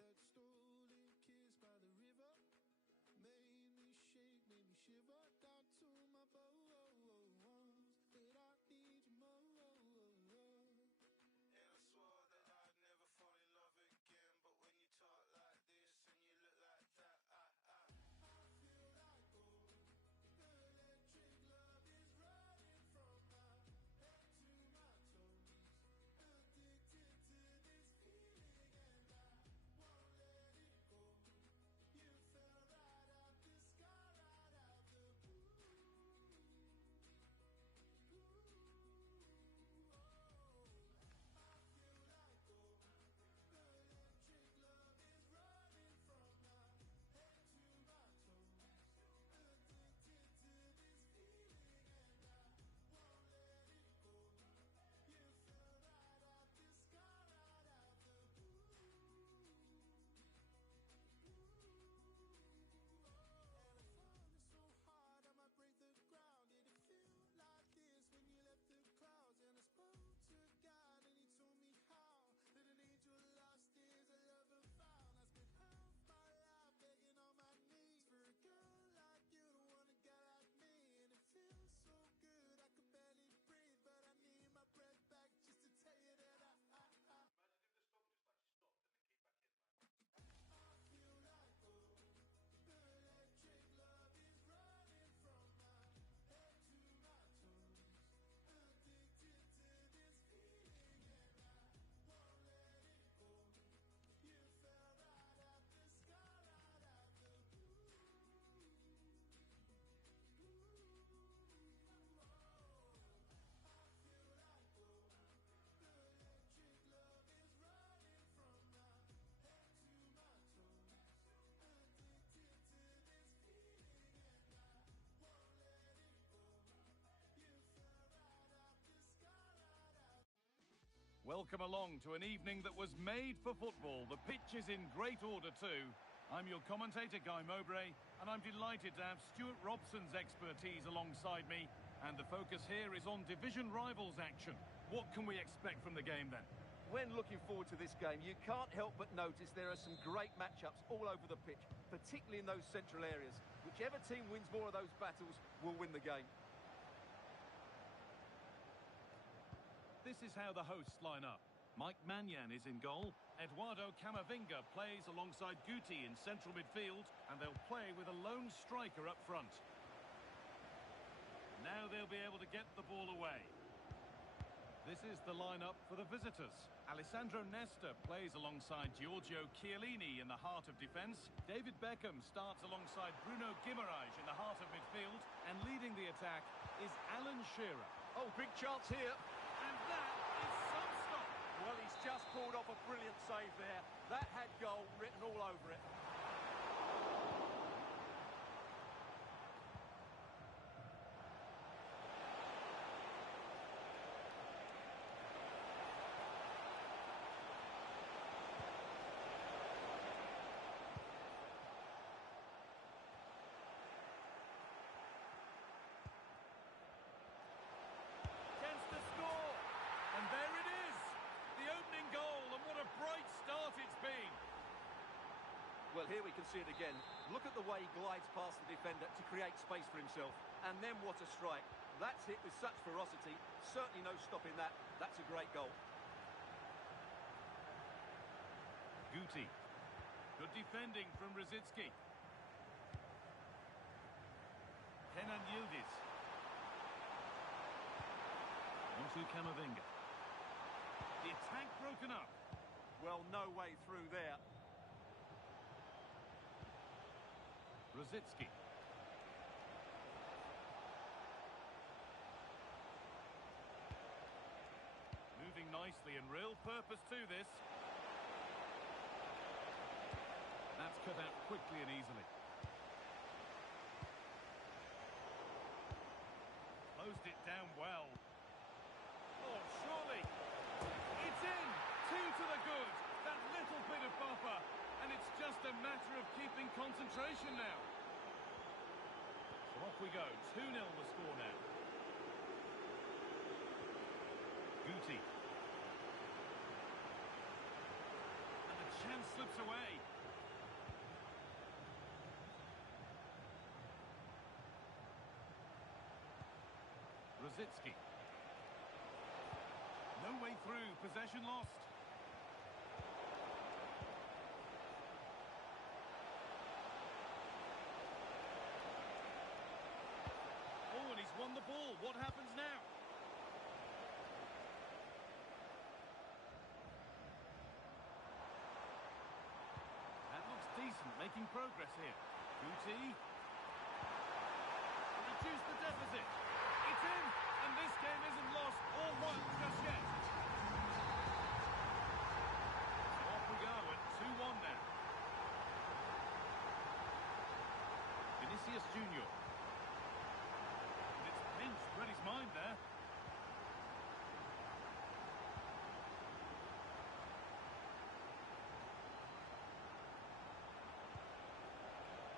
That stolen kiss by the river made me shake, made me shiver down to my bones. But I need you more. And I swore that I'd never fall in love again. But when you talk like this and you look like that, I feel like gold. Electric love is running from my head to my toes. Addicted to this feeling and I won't let it go. You fell right out the sky, right out the blue. Oh, I feel like gold. Electric love is running from my head to my toes. Addicted to this feeling and I won't let it go. You fell right out the sky, right out the blue. And I'm falling so hard I might break the ground. Did it feel like this when you left the clouds? And I spoke to God and he told me how that an angel lost is a lover found. I spent half my life begging on my knees for a girl like you to want a guy like me. And it feels so good I could barely breathe, but I need my breath back just to tell you that I feel like gold. Electric love is running from my head to my toes. Addicted to this feeling and I won't let it go. You fell right out the sky, right out the blue. I feel like gold. Electric love is running from my head to my toes. Addicted to this feeling and I won't let it go. You fell right out the sky, right out. Welcome along to an evening that was made for football. The pitch is in great order too. I'm your commentator, Guy Mowbray, and I'm delighted to have Stuart Robson's expertise alongside me. And the focus here is on division rivals action. What can we expect from the game then? When looking forward to this game, you can't help but notice there are some great matchups all over the pitch, particularly in those central areas. Whichever team wins more of those battles will win the game. This is how the hosts line up. Mike Maignan is in goal. Eduardo Camavinga plays alongside Guti in central midfield, and they'll play with a lone striker up front. Now they'll be able to get the ball away. This is the lineup for the visitors. Alessandro Nesta plays alongside Giorgio Chiellini in the heart of defence. David Beckham starts alongside Bruno Guimaraes in the heart of midfield. And leading the attack is Alan Shearer. Oh, big chance here. And that is some stop. Well, he's just pulled off a brilliant save there. That had goal written all over it. And there it is, the opening goal, and what a bright start it's been. Well, here we can see it again. Look at the way he glides past the defender to create space for himself. And then what a strike. That's hit with such ferocity. Certainly no stopping that. That's a great goal. Guti. Good defending from Rosicky. Kenan Yildiz. Onto Camavinga. The attack broken up. Well, no way through there. Rosicky. Moving nicely and real purpose to this. That's cut out quickly and easily. Closed it down well. Oh, surely. It's in. 2 to the good. That little bit of buffer. And it's just a matter of keeping concentration now. So off we go. 2-0 the score now. Guti. slips away. Rosicki. No way through, possession lost. Oh, and he's won the ball. What happens now? That looks decent, making progress here. Guti. Reduce the deficit. It's in, and this game isn't lost or won just yet. So off we go at 2-1 now. Vinicius Junior. And it's pinched, read his mind there.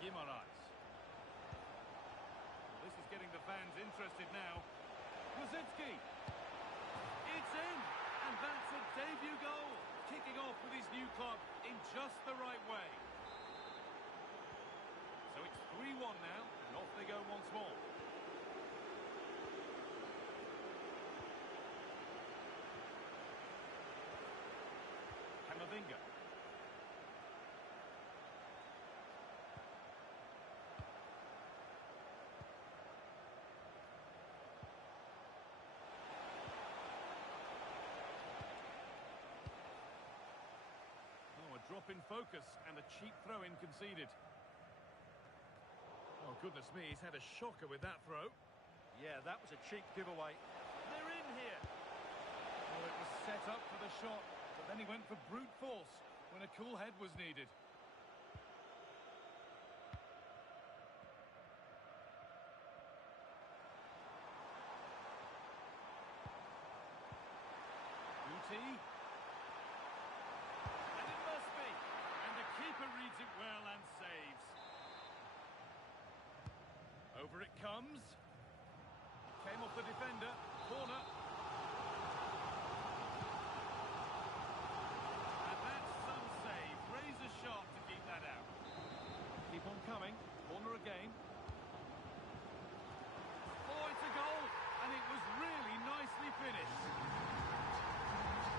Guimaraes. This is getting the fans interested now. Rosicki. It's in, and that's a debut goal. Kicking off with his new club in just the right way. So it's 3-1 now, and off they go once more. Camavinga. Drop in focus and a cheap throw-in conceded. Oh, goodness me, he's had a shocker with that throw. Yeah, that was a cheap giveaway. They're in here. Oh, it was set up for the shot, but then he went for brute force when a cool head was needed. Guti. Keeper reads it well and saves. Over it comes. Came off the defender. Corner. And that's some save. Razor sharp to keep that out. Keep on coming. Corner again. Oh, it's a goal. And it was really nicely finished.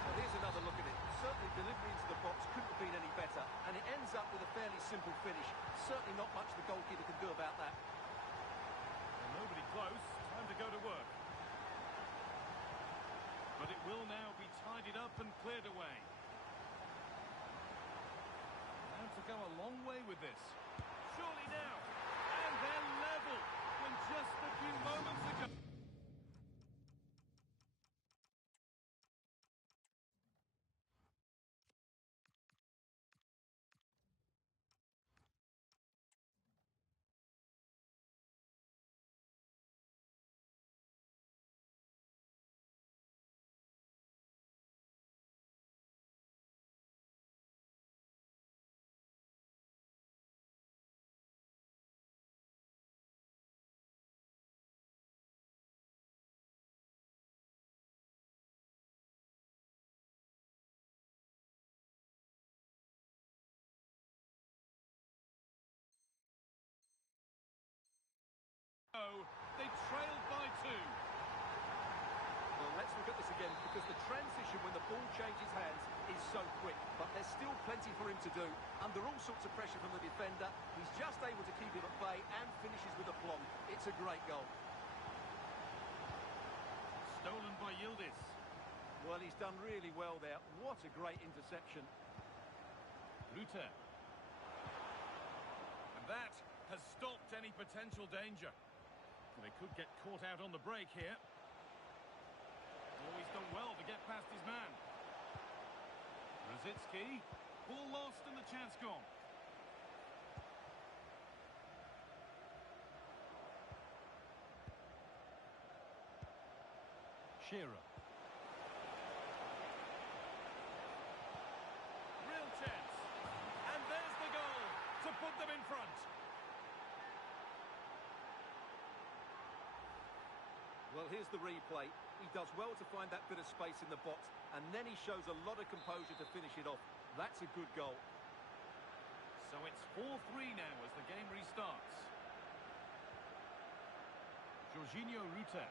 Well, here's another look at it. Certainly delivery into the box couldn't have been any better, and it ends up with a fairly simple finish. Certainly not much the goalkeeper can do about that. Well, nobody close. Time to go to work. But it will now be tidied up and cleared away. Now to go a long way with this. Surely now. And they're level when just a few moments ago. They trailed by 2. Well, let's look at this again, because the transition when the ball changes hands is so quick, but there's still plenty for him to do. Under all sorts of pressure from the defender, he's just able to keep him at bay and finishes with aplomb. It's a great goal. Stolen by Yildiz. Well, he's done really well there. What a great interception. Ruter. And that has stopped any potential danger. They could get caught out on the break here. Oh, he's done well to get past his man. Rosicki. Ball lost and the chance gone. Shearer. Real chance. And there's the goal to put them in front. Well, here's the replay. He does well to find that bit of space in the box, and then he shows a lot of composure to finish it off. That's a good goal. It's 4-3 now as the game restarts. Jorginho Ruta.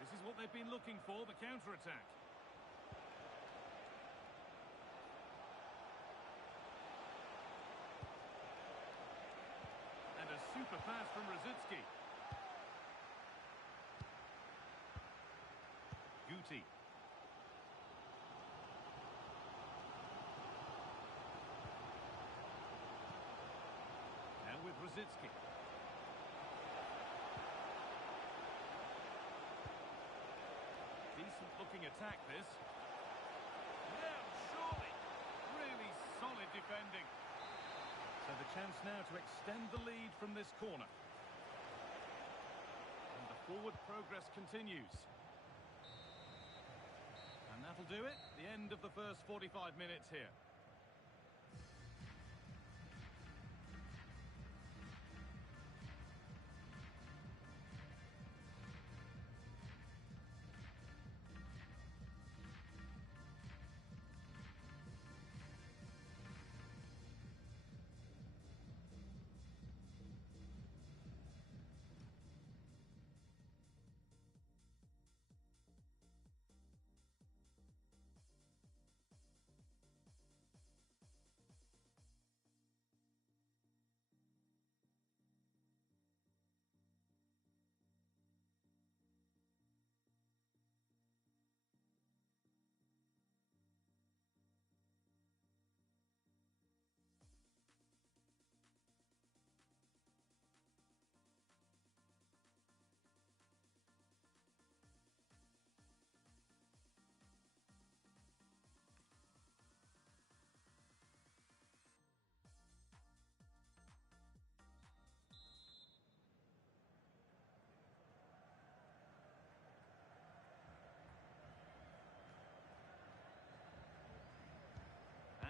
This is what they've been looking for, the counter-attack. And a super pass from Rosicky. Guti. Now with Rosicky. Decent looking attack this. Now surely. Really solid defending. So the chance now to extend the lead from this corner. And the forward progress continues. And that'll do it. The end of the first 45 minutes here.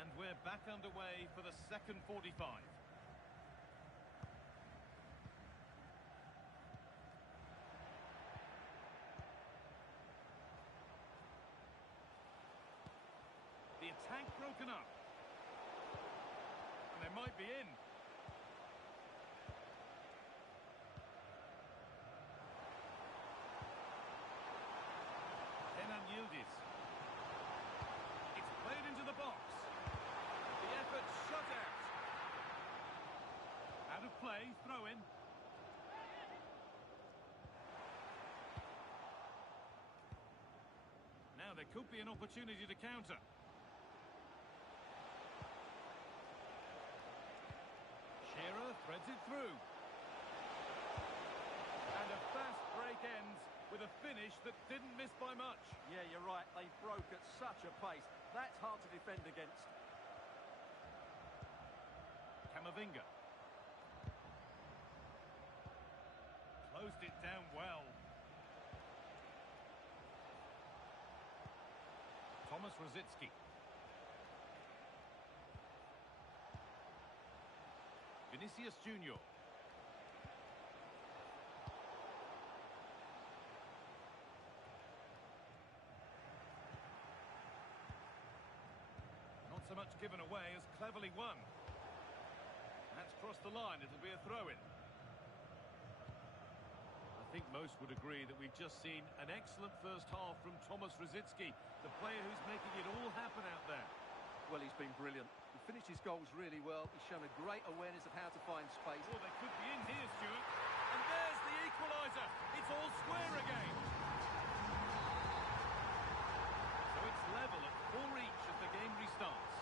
And we're back underway for the second 45. The attack broken up. And they might be in. Kenan Yildiz. It's played into the box. The effort shut out. Out of play, throw in. Now there could be an opportunity to counter. Shearer threads it through. And a fast break ends with a finish that didn't miss by much. Yeah, you're right. They broke at such a pace. That's hard to defend against. Camavinga. Closed it down well. Thomas Rosicky. Vinicius Junior. Not so much given away as cleverly won. That's crossed the line. It'll be a throw-in. I think most would agree that we've just seen an excellent first half from Thomas Rosicky, the player who's making it all happen out there. Well, he's been brilliant. He finished his goals really well. He's shown a great awareness of how to find space. Oh, they could be in here, Stuart. And there's the equaliser. It's all square again. So it's level at 4 each as the game restarts.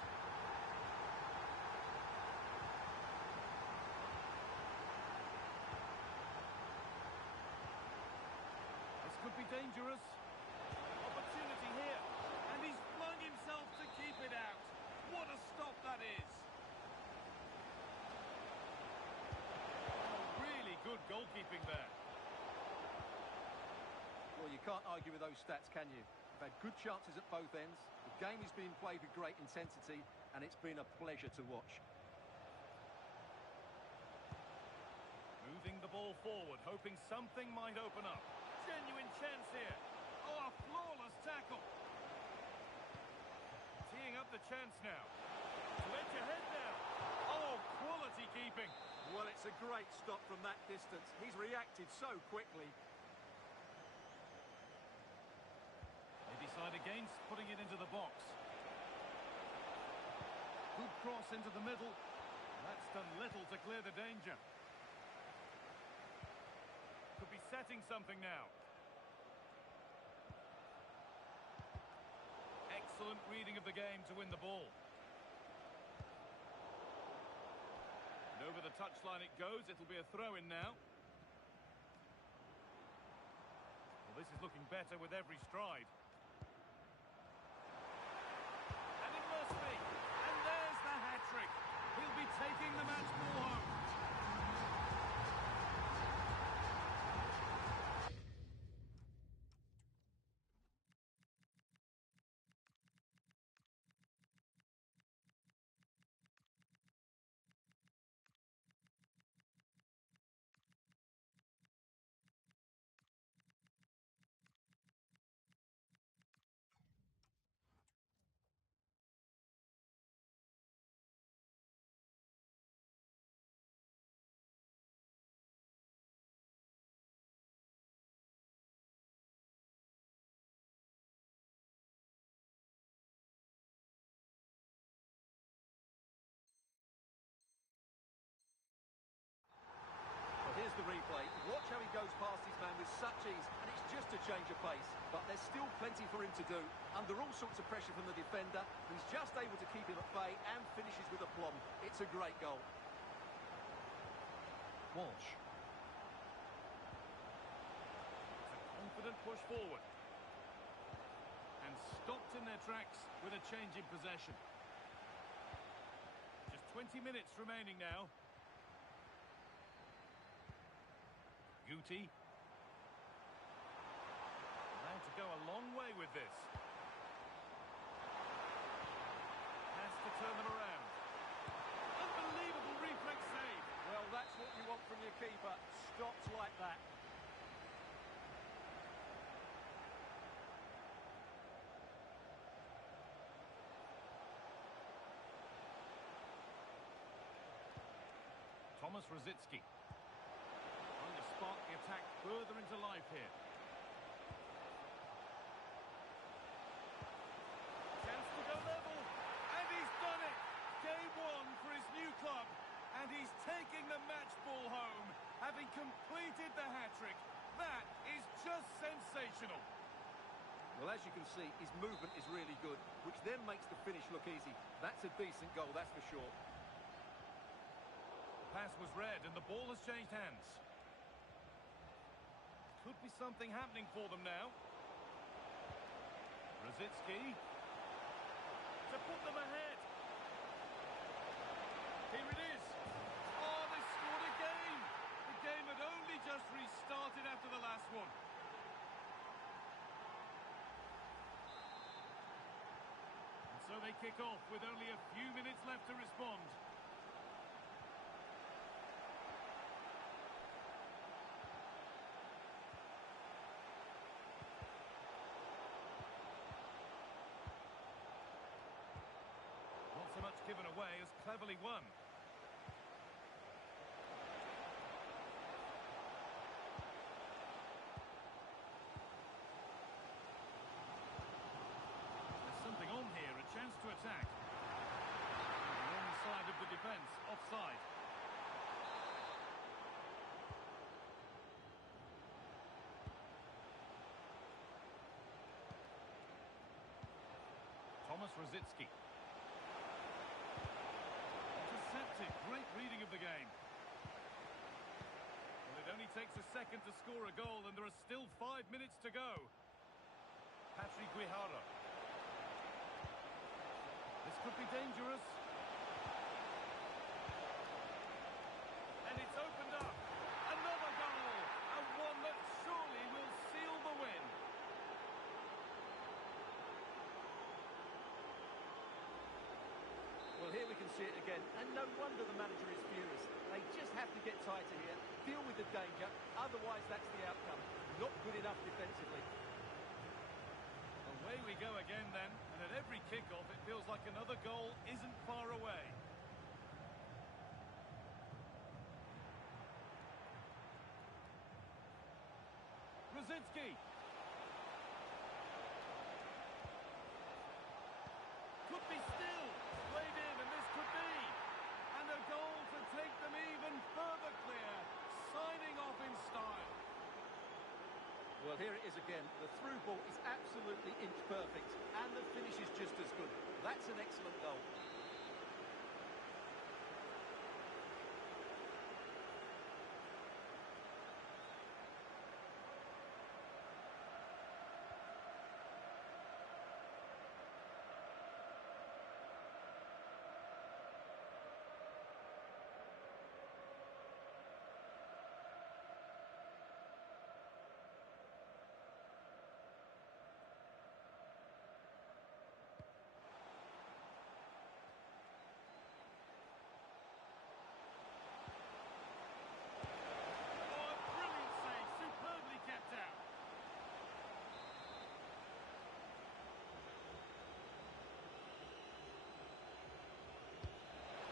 This could be dangerous. Opportunity here. And he's flung himself to keep it out. What a stop that is. Oh, really good goalkeeping there. Well, you can't argue with those stats, can you? They've had good chances at both ends. The game is being played with great intensity, and it's been a pleasure to watch. Moving the ball forward, hoping something might open up. Genuine chance here. Oh, a flawless tackle. Teeing up the chance now. To great stop from that distance. He's reacted so quickly. They decide against putting it into the box. Good cross into the middle. That's done little to clear the danger. Could be setting something now. Excellent reading of the game to win the ball. And over the touchline it goes. It'll be a throw-in now. Well, this is looking better with every stride. And it must be. And there's the hat-trick. He'll be taking the match ball home. Here's the replay. Watch how he goes past his man with such ease, and it's just a change of pace. But there's still plenty for him to do. Under all sorts of pressure from the defender, he's just able to keep him at bay and finishes with aplomb. It's a great goal. Walsh. It's a confident push forward. And stopped in their tracks with a change in possession. Just 20 minutes remaining now. Guti. Allowed to go a long way with this. Has to turn them around. Unbelievable reflex save. Well, that's what you want from your keeper. Stops like that. Thomas Rosicki. Trying to spark the attack further into life here. Chance to go level. And he's done it. Game one for his new club. And he's taking the match ball home, having completed the hat-trick. That is just sensational. Well, as you can see, his movement is really good, which then makes the finish look easy. That's a decent goal, that's for sure. Pass was read and the ball has changed hands. Could be something happening for them now. Rosicki to put them ahead. Here it is. Oh, they scored again. The game had only just restarted after the last one. And so they kick off with only a few minutes left to respond. So much given away as cleverly won. There's something on here, a chance to attack. The wrong side of the defence, offside. Thomas Rosicki. Great reading of the game. Well, it only takes a second to score a goal and there are still 5 minutes to go. Patrick Guihara. This could be dangerous. And it's opened up. Another goal. And one that surely will seal the win. Well, here we can see it again, and no wonder the manager is furious. They just have to get tighter here, deal with the danger, otherwise that's the outcome. Not good enough defensively. Away we go again then, and at every kick-off it feels like another goal isn't far away. Rosicki. Could be still. Played in, and this could be. And a goal to take them even further clear. Signing off in style. Well, here it is again. The through ball is absolutely inch perfect, and the finish is just as good. That's an excellent goal. Oh, a brilliant save. Superbly kept out.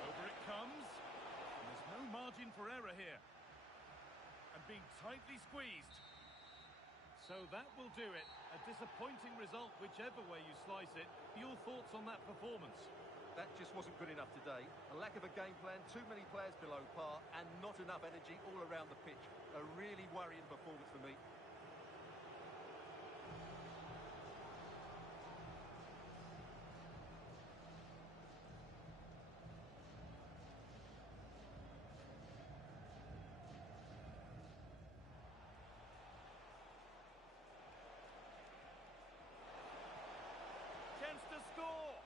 Over it comes. And there's no margin for error here. And being tightly squeezed. So that will do it. A disappointing result, whichever way you slice it. Your thoughts on that performance? That just wasn't good enough today. A lack of a game plan, too many players below par, and not enough energy all around the pitch. A really worrying performance for me. Chance to score.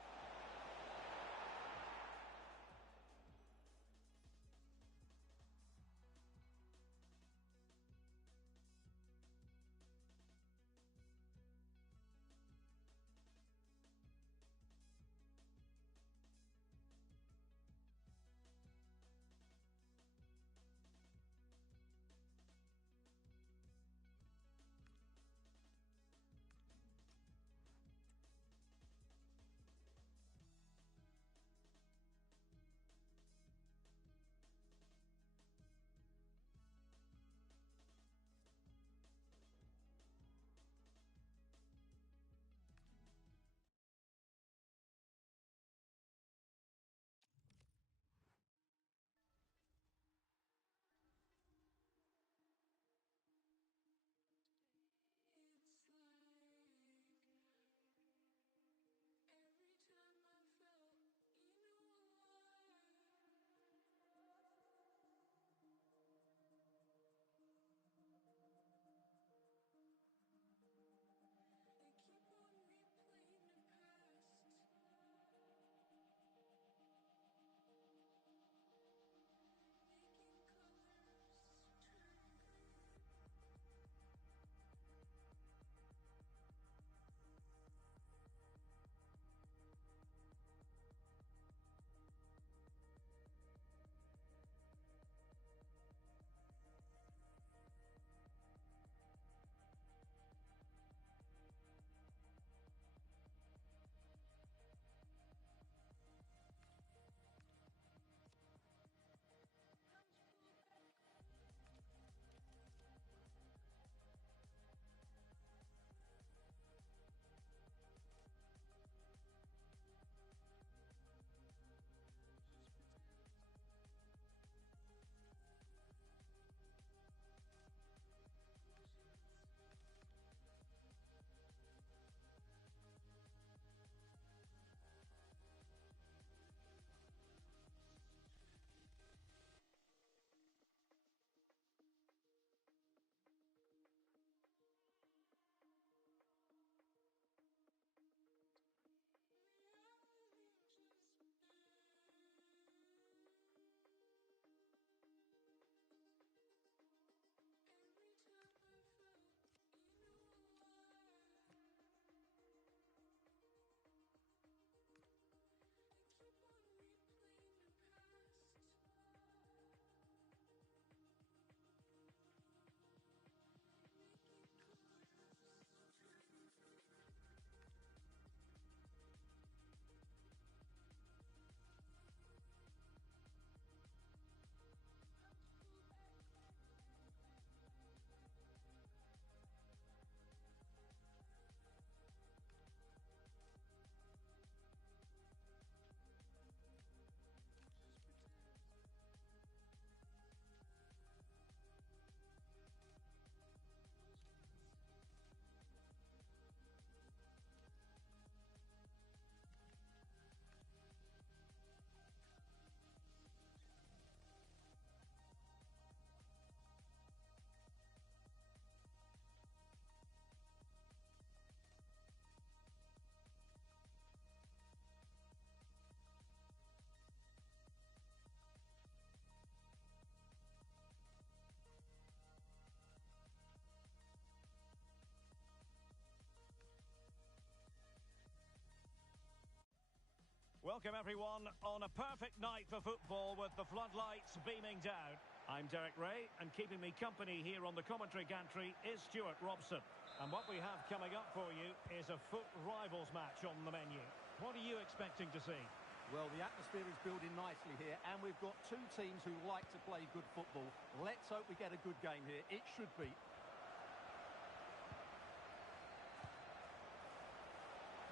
Welcome everyone on a perfect night for football with the floodlights beaming down. I'm Derek Ray, and keeping me company here on the commentary gantry is Stuart Robson. And what we have coming up for you is a FUT Rivals match on the menu. What are you expecting to see? Well, the atmosphere is building nicely here, and we've got two teams who like to play good football. Let's hope we get a good game here. It should be.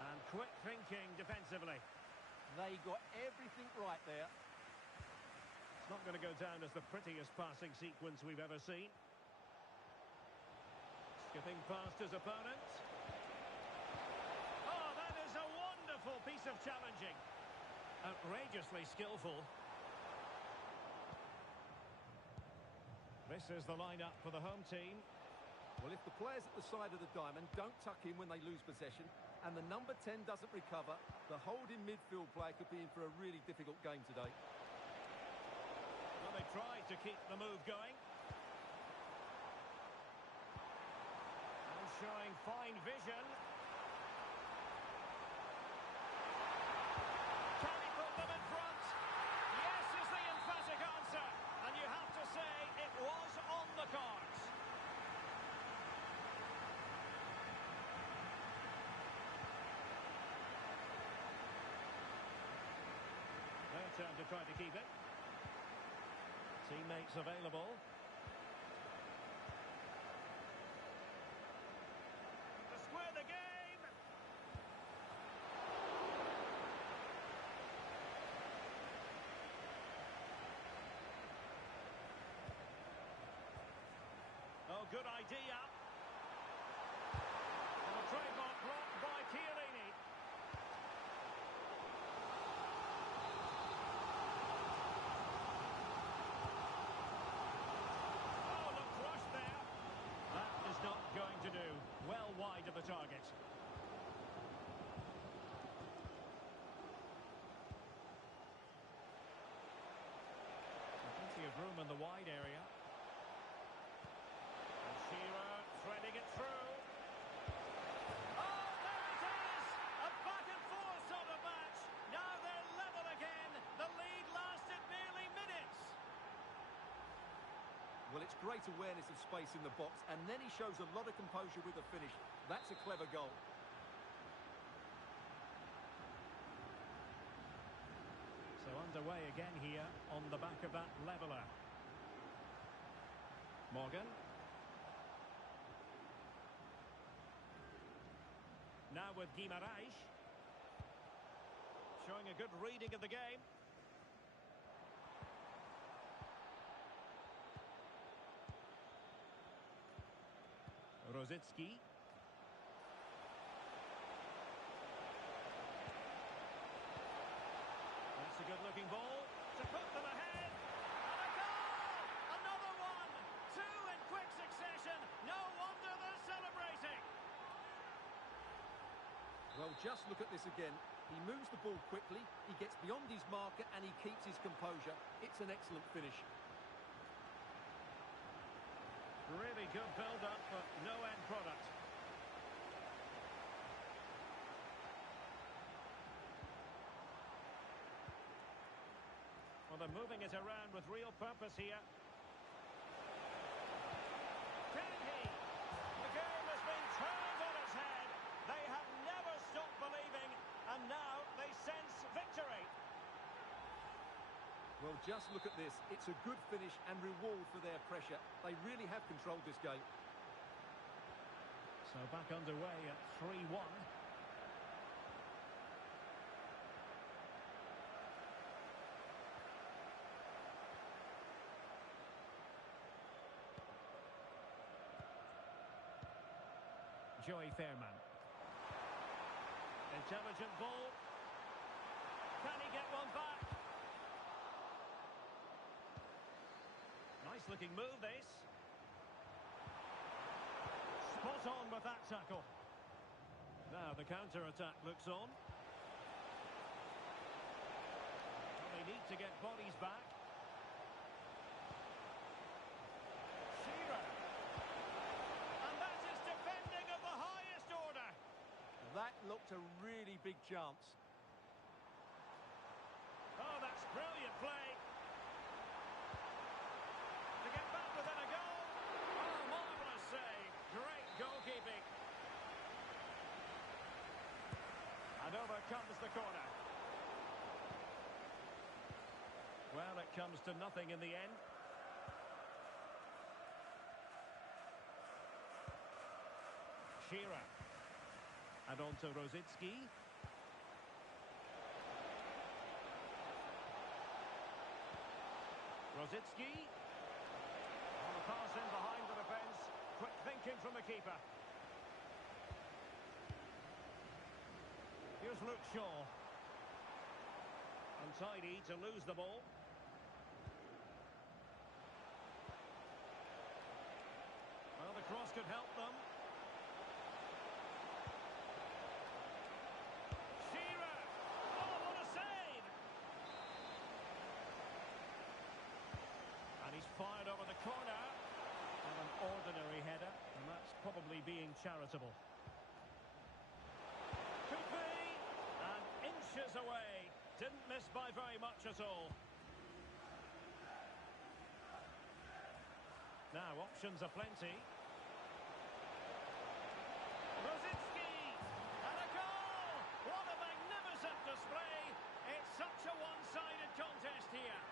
And quick thinking defensively. They got everything right there. It's not going to go down as the prettiest passing sequence we've ever seen. Skipping past his opponent. Oh, that is a wonderful piece of challenging. Outrageously skillful. This is the lineup for the home team. Well, if the players at the side of the diamond don't tuck in when they lose possession, and the number 10 doesn't recover, the holding midfield player could be in for a really difficult game today. Well, they tried to keep the move going. And showing fine vision. Can he put them in front? Yes is the emphatic answer. And you have to say it was on the cards. Their turn to try to keep it. Teammates available. To square the game. Oh, good idea. And the trademark block by Chiellini. Going to do well wide of the target. Plenty of room in the wide area. And Shearer threading it through. Oh, there it is! A back and forth sort of match. Now they're level again. The lead lasted merely minutes. Well, it's great awareness of space in the box, and then he shows a lot of composure with the finish. That's a clever goal. So underway again here on the back of that leveller. Morgan. Now with Guimaraes. Showing a good reading of the game. Rosicki. That's a good-looking ball to put them ahead. And a goal! Another one! Two in quick succession. No wonder they're celebrating. Well, just look at this again. He moves the ball quickly, he gets beyond his marker, and he keeps his composure. It's an excellent finish. Really good build-up, but no end product. Well, they're moving it around with real purpose here. Can he? The game has been turned on its head. They have never stopped believing, and now they sense victory. Well, just look at this. It's a good finish and reward for their pressure. They really have controlled this game. So back underway at 3-1. Joey Fairman. Intelligent ball. Can he get one back? Nice looking move this. Spot on with that tackle. Now the counter-attack looks on. Well, they need to get bodies back. Shearer. And that is defending of the highest order. That looked a really big chance. comes to nothing in the end. Shearer. And on to Rosicki. Rosicki. On the pass in behind the defence. Quick thinking from the keeper. Here's Luke Shaw. Untidy to lose the ball. Well, the cross could help them. Shearer! Oh, what a save! And he's fired over the corner. And an ordinary header, and that's probably being charitable. Could be! And inches away. Didn't miss by very much at all. Now, options are plenty. Rosicki! And a goal! What a magnificent display! It's such a one-sided contest here.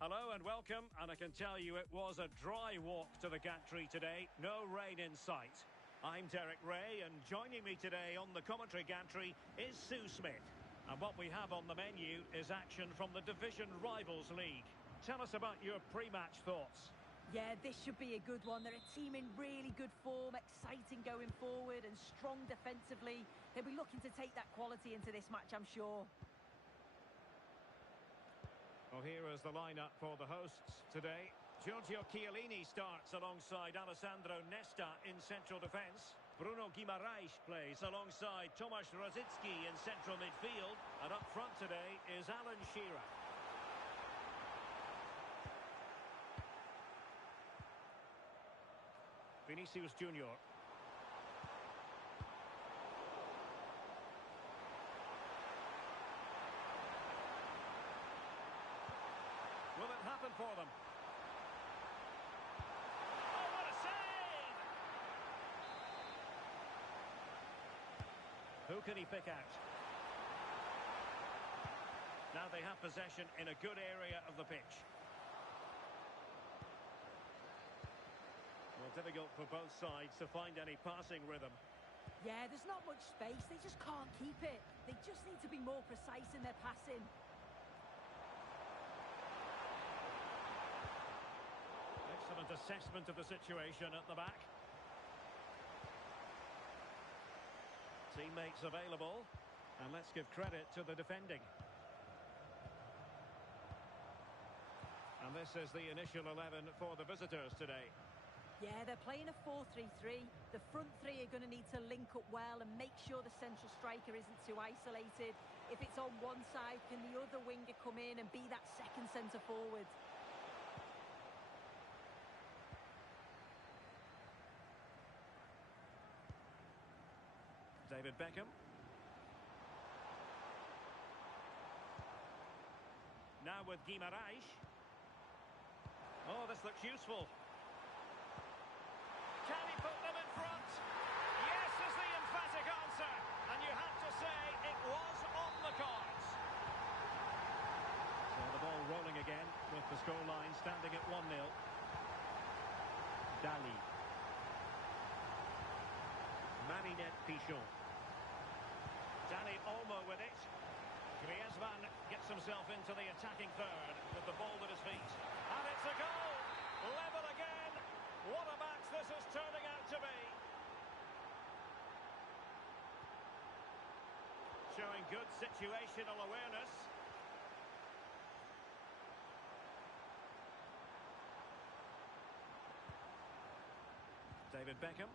Hello and welcome, and I can tell you it was a dry walk to the gantry today, no rain in sight. I'm Derek Ray, and joining me today on the commentary gantry is Sue Smith. And what we have on the menu is action from the Division Rivals League. Tell us about your pre-match thoughts. Yeah, this should be a good one. They're a team in really good form, exciting going forward and strong defensively. They'll be looking to take that quality into this match, I'm sure. Well, here is the lineup for the hosts today. Giorgio Chiellini starts alongside Alessandro Nesta in central defence. Bruno Guimaraes plays alongside Tomasz Rosicki in central midfield. And up front today is Alan Shearer. Vinicius Junior. Will it happen for them? Oh, what a save! Who can he pick out? Now they have possession in a good area of the pitch. Well, difficult for both sides to find any passing rhythm. Yeah, there's not much space. They just can't keep it. They just need to be more precise in their passing. Excellent assessment of the situation at the back. Teammates available. And let's give credit to the defending. And this is the initial 11 for the visitors today. Yeah, they're playing a 4-3-3. The front three are going to need to link up well and make sure the central striker isn't too isolated. If it's on one side, can the other winger come in and be that second centre forward? David Beckham. Now with Guimaraes. Oh, this looks useful. Can he put them in front? Yes is the emphatic answer. And you have to say it was on the cards. So the ball rolling again with the scoreline standing at 1-0. Dali. Marinette Pichon. Dani Olmo with it. Griezmann gets himself into the attacking third with the ball at his feet. And it's a goal! Level again! What a match this is turning out to be! Showing good situational awareness. David Beckham.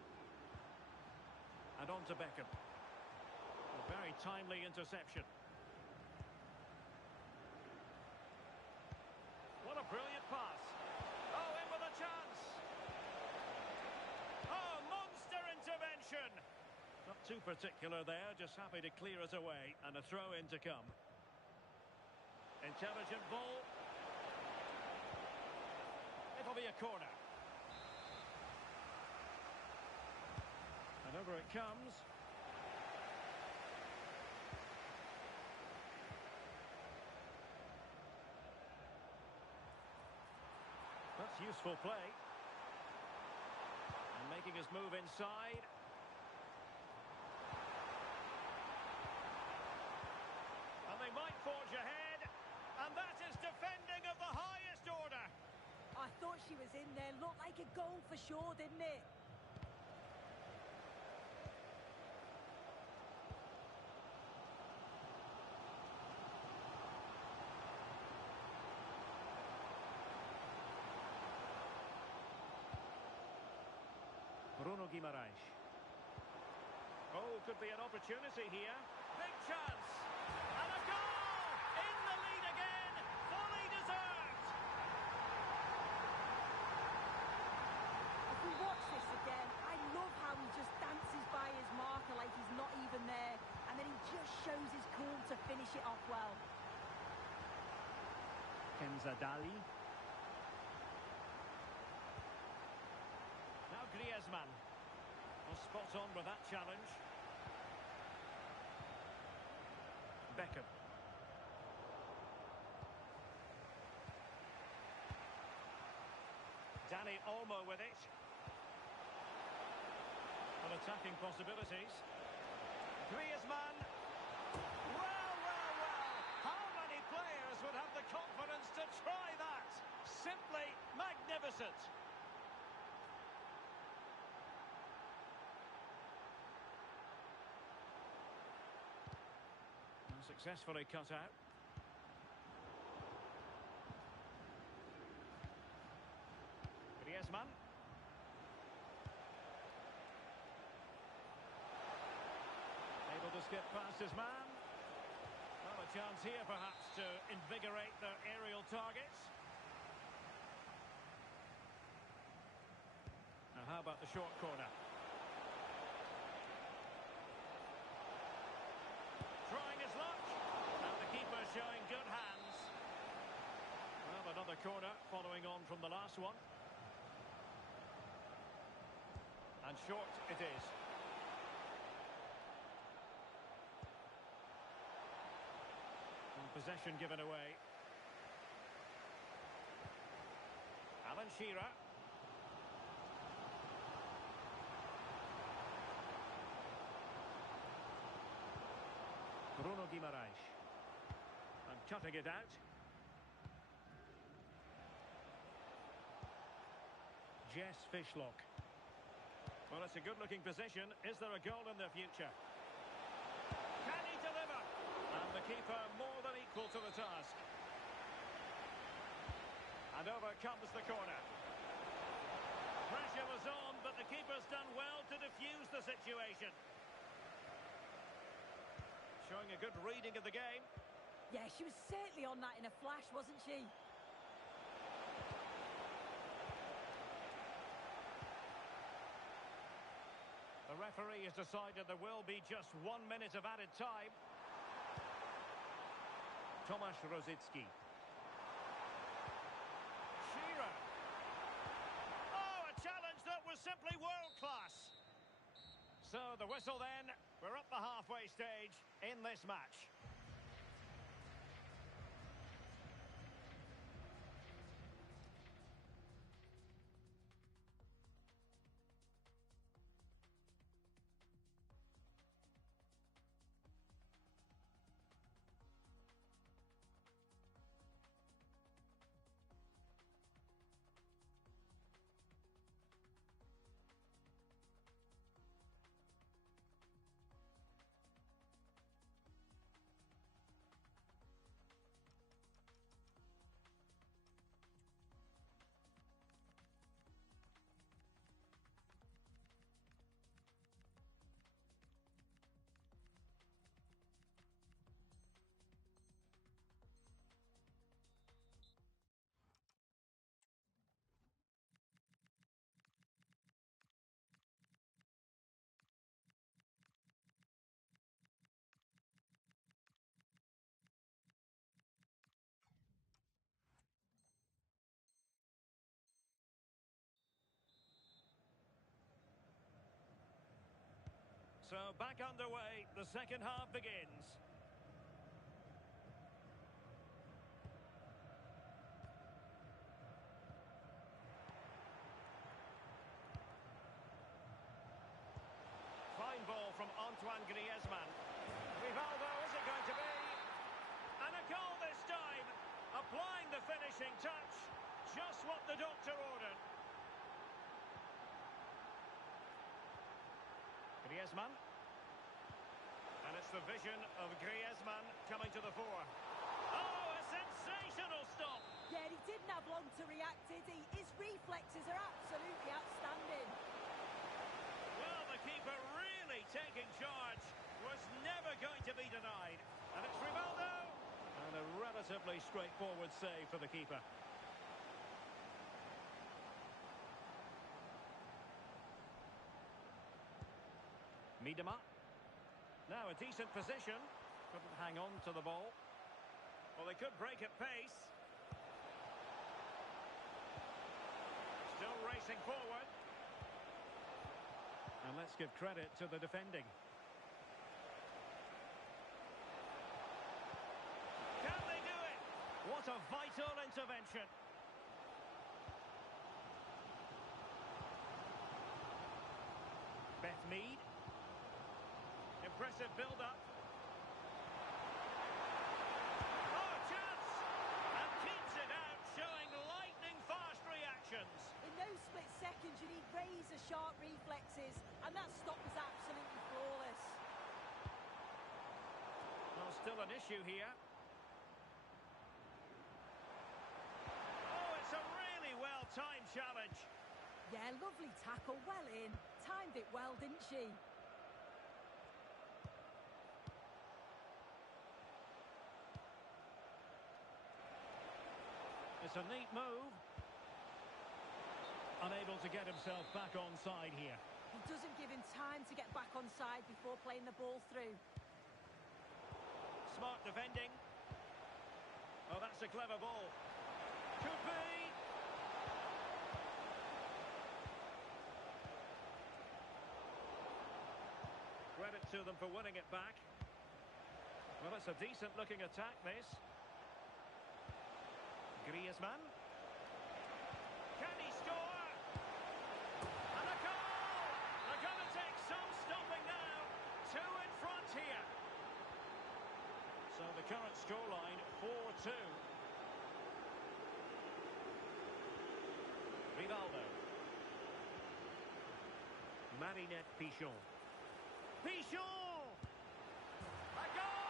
And on to Beckham. A very timely interception. What a brilliant pass. Oh, in with a chance. Oh, monster intervention. Not too particular there, just happy to clear it away. And a throw-in to come. Intelligent ball. It'll be a corner. And over it comes. That's useful play. And making his move inside. And they might forge ahead. And that is defending of the highest order. I thought she was in there. Looked like a goal for sure, didn't it? Bruno Guimaraes. Oh, could be an opportunity here. Big chance. And a goal! In the lead again. Fully deserved. If we watch this again, I love how he just dances by his marker like he's not even there. And then he just shows his cool to finish it off well. Kenza Dali. Now Griezmann. Well, spot on with that challenge. Beckham. Dani Olmo with it. On attacking possibilities. Griezmann. Well, well, well. How many players would have the confidence to try that? Simply magnificent. Successfully cut out. Griezmann. Able to skip past his man. Well, a chance here perhaps to invigorate their aerial targets. Now how about the short corner? Trying his luck. And the keeper showing good hands. Well, another corner following on from the last one. And short it is. And possession given away. Alan Shearer. Bruno Guimaraes. And cutting it out. Jess Fishlock. Well, it's a good-looking position. Is there a goal in the future? keeper more than equal to the task. And over comes the corner. Pressure was on, but the keeper's done well to defuse the situation. Showing a good reading of the game. Yeah, she was certainly on that in a flash, wasn't she? The referee has decided there will be just 1 minute of added time. Tomasz Rosicki. Shearer. Oh, a challenge that was simply world-class. So the whistle then, we're up the halfway stage in this match. So back underway, the second half begins. Fine ball from Antoine Griezmann. Rivaldo, is it going to be? And a goal this time. Applying the finishing touch. Just what the doctor ordered. Griezmann. And it's the vision of Griezmann coming to the fore. Oh, a sensational stop. Yeah, he didn't have long to react, did he? His reflexes are absolutely outstanding. Well, the keeper really taking charge. Was never going to be denied. And it's Rivaldo. And a relatively straightforward save for the keeper. Miedema. Now a decent position. Couldn't hang on to the ball. Well, they could break at pace. Still racing forward. And let's give credit to the defending. Can they do it? What a vital intervention. Beth Mead. Impressive build-up. Oh, chance! And keeps it out, showing lightning-fast reactions. In those split seconds, you need razor-sharp reflexes, and that stop was absolutely flawless. Well, still an issue here. Oh, it's a really well-timed challenge. Yeah, lovely tackle, well in. Timed it well, didn't she? It's a neat move. Unable to get himself back onside here. He doesn't give him time to get back onside before playing the ball through. Smart defending. Oh, that's a clever ball. Could be. Credit to them for winning it back. Well, it's a decent-looking attack, this. Griezmann. Can he score? And a goal! They're going to take some stopping now. 2 in front here. So the current scoreline, 4-2. Rivaldo. Marinette Pichon. Pichon! A goal!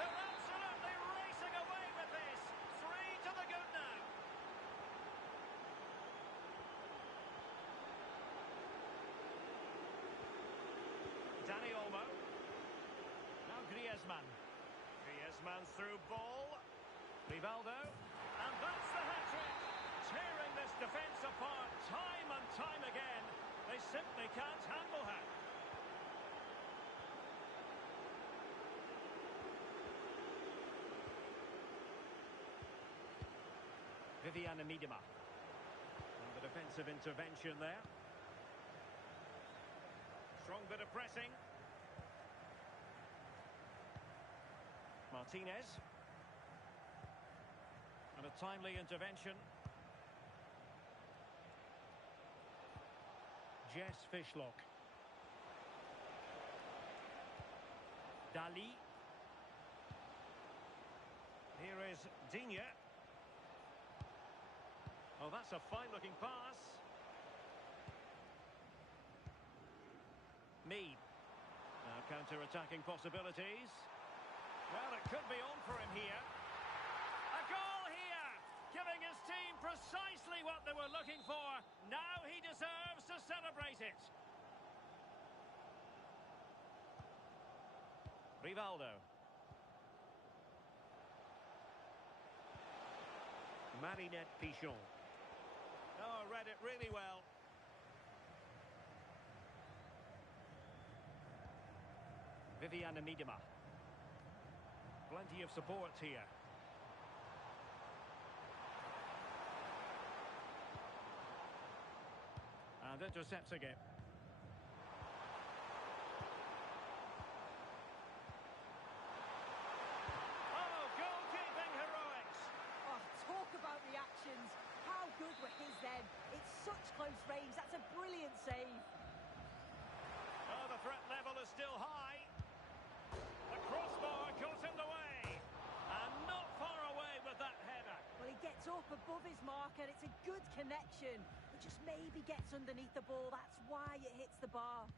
They're for the good now. Dani Olmo. Now Griezmann. Griezmann's through ball. Rivaldo. And that's the hat-trick. Tearing this defence apart time and time again. They simply can't handle her. Viviana Miedema. And the defensive intervention there. Strong bit of pressing. Martinez. And a timely intervention. Jess Fishlock. Dali. Here is Digne. Oh, that's a fine-looking pass. Mead. Now counter-attacking possibilities. Well, it could be on for him here. A goal here! Giving his team precisely what they were looking for. Now he deserves to celebrate it. Rivaldo. Marinette Pichon. Oh, read it really well. Viviana Miedema. Plenty of support here. And intercepts again. Oh, goalkeeping heroics. Oh, talk about reactions. How good were his then? It's such close range. That's a brilliant save. Oh, the threat level is still high. The crossbar got in the way. And not far away with that header. Well, he gets up above his marker. It's a good connection. It just maybe gets underneath the ball. That's why it hits the bar.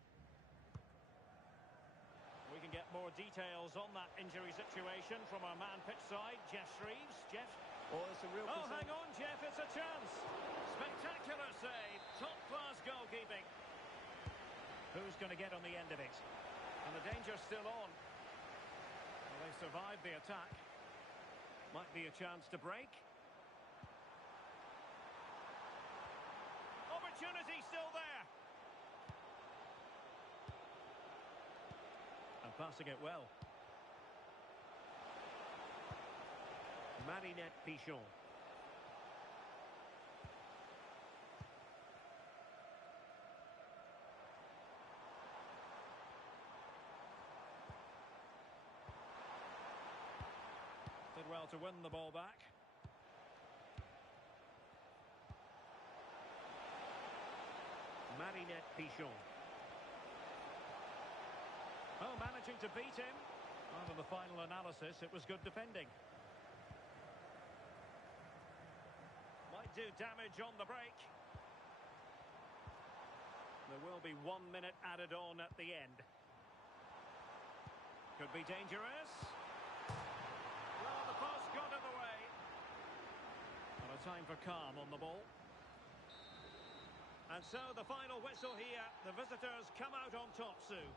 We can get more details on that injury situation from our man pitch side, Jeff Shreves. Jeff? Oh, it's a real Oh, concern. hang on, Jeff, it's a chance. Spectacular save, top-class goalkeeping. Who's going to get on the end of it? And the danger's still on. Well, they survived the attack. Might be a chance to break. Opportunity still there. And passing it well. Marinette Pichon. Did well to win the ball back. Marinette Pichon. Oh, managing to beat him. Under the final analysis, it was good defending. Might do damage on the break. There will be 1 minute added on at the end. Could be dangerous. Well, the pass got in the way. And a time for calm on the ball. And so the final whistle here. The visitors come out on top, Sue.